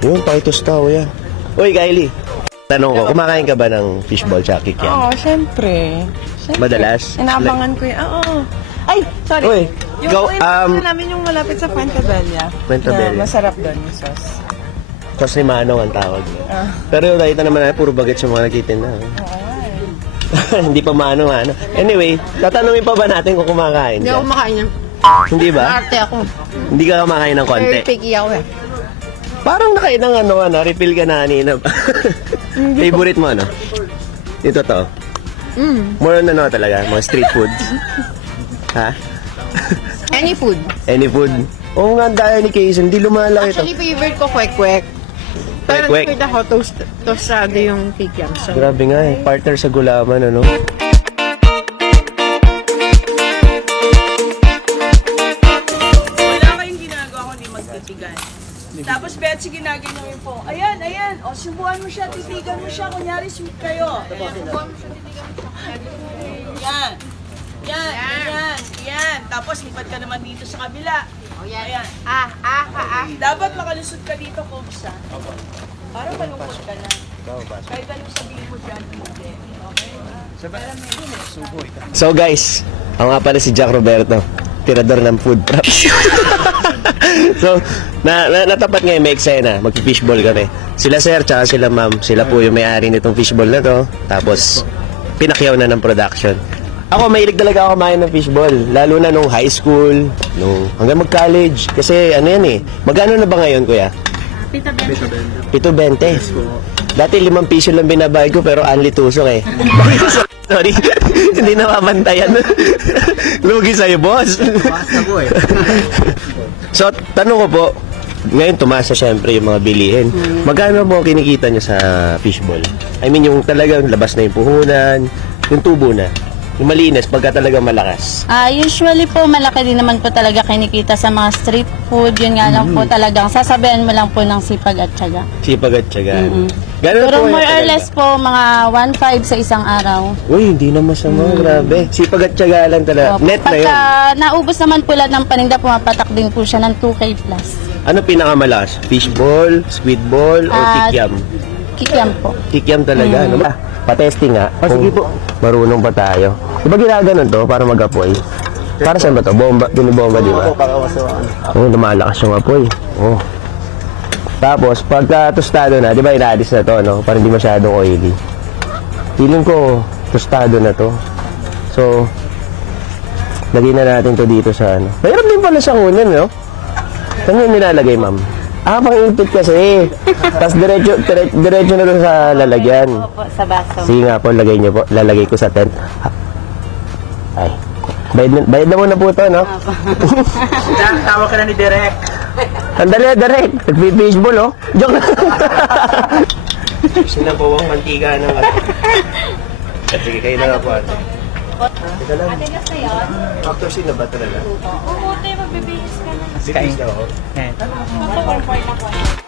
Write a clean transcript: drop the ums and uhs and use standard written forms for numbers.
Yun, pakitusta, kuya. Uy, Kylie. Tanong ko, kumakain ka ba ng fishball tsaka kikiam? Oo, syempre. Madalas? Inaabangan ko yun. Oo. Ay, sorry. Uy, yung namin yung malapit sa Fuentebella. Fuentebella. Na masarap doon yung sauce. Sauce ni Manong ang tawag. Pero nakita naman natin, puro bagets yung mga nakitin na. Hindi pa Manong ano. Anyway, tatanungin pa ba natin kung kumakain Hindi ka? ako kumakain yan. Hindi ba? Arte ako. Hindi ka kumakain ng konti? Very picky ako eh. Parang nakain ng ano, refill ka na kanina. Favorite mo ano? Ito to. More on ano talaga, mga street foods. Ha? Any food. Any food? Oo nga, dahil ni Casey, hindi lumalaki ito. Actually, favorite ko kwek-kwek. Pero Kwek-kwek. nakita ko, toastado yung kikiam. So, Grabe nga eh, partner sa gulaman, ano? Wala kayong ginagawa kundi magtitigan. Tapos Betsy ginagawa yung po. Ayan, ayan. O, subuhan mo siya, titigan mo siya. Kunyari sweet kayo. Ayan, subuhan mo siya, titigan mo siya. Yan. Yan, yan, yan. Tapos lipat ka naman dito sa kabila. Ayan. Dapat makalusot ka dito, Cobes, ha? Para malungkot ka na. Kahit anong sabihin mo dyan, hindi. Okay? So guys, ako nga pala si Jack Roberto, tirador ng food props. So, natapat ngayon may eksena, mag-fishball kami. Sila sir, tsaka sila ma'am, sila po yung may-ari nitong fishball na to. Tapos, pinakyaw na ng production. Ako, mahilig talaga ako kumain ng fishball. Lalo na nung high school, nung hanggang mag-college. Kasi ano yan eh, magkano na ba ngayon kuya? 7.20. Dati 5 piso lang binabayad ko pero only tusok eh. Sorry, hindi napapantayan. Lugi sa'yo, boss. Basta po eh. So, tanong ko po, ngayon tumasa syempre yung mga bilihin. Magkano po kinikita nyo sa fishball? I mean, yung talagang labas na yung puhunan, yung tubo na. Yung malinis, pagka talagang malakas. Usually po, malaki din naman po talaga kinikita sa mga street food. Yun nga lang po talagang, sasabihan mo lang po ng sipag at tiyaga. Sipag at tiyaga. Ganun Pero po more or talaga. less po, mga 1.5 sa isang araw. Uy, hindi na masama, grabe. Sipag at tiyaga lang talaga. Opo. Net na yun. Pagka naubos naman po lahat ng paninda, pumapatak din po siya ng 2K plus. Ano pinakamalakas? Fishball, squidball, o kikiam? Kikiam po. Kikiam talaga. Ano ba? Pa-testing nga. Sige po. Marunong pa tayo. Diba ginaganon to para mag-apoy? Para saan ba to? Bomba? Binibomba, di ba? Oo, lumalakas yung apoy. Oo. Tapos, pagka tostado na, di ba ina-addis na to, no? Para hindi masyadong oily. Feeling ko, tostado na to. So, lagyan na natin to dito sa ano. Mayroon din pala sa kunin, no? Saan yung nilalagay, ma'am? Pang-input kasi. Tapos diretso na doon sa lalagyan. Opo, sa baso. Sige nga po, lagay niyo po. Lalagay ko sa tent. Ay. Bayad na muna po ito, no? Tawag ka na ni Derek. Sandali na, Derek. Nag-fishball, oh. Joke na. Sinapawang mantika ng ano. Sige, kayo na nga po, ate. Ito lang. Factor scene na ba talaga? Oo, tayo magbibihis ka na. Bibihis na ako. Ako, 1.4 lang po.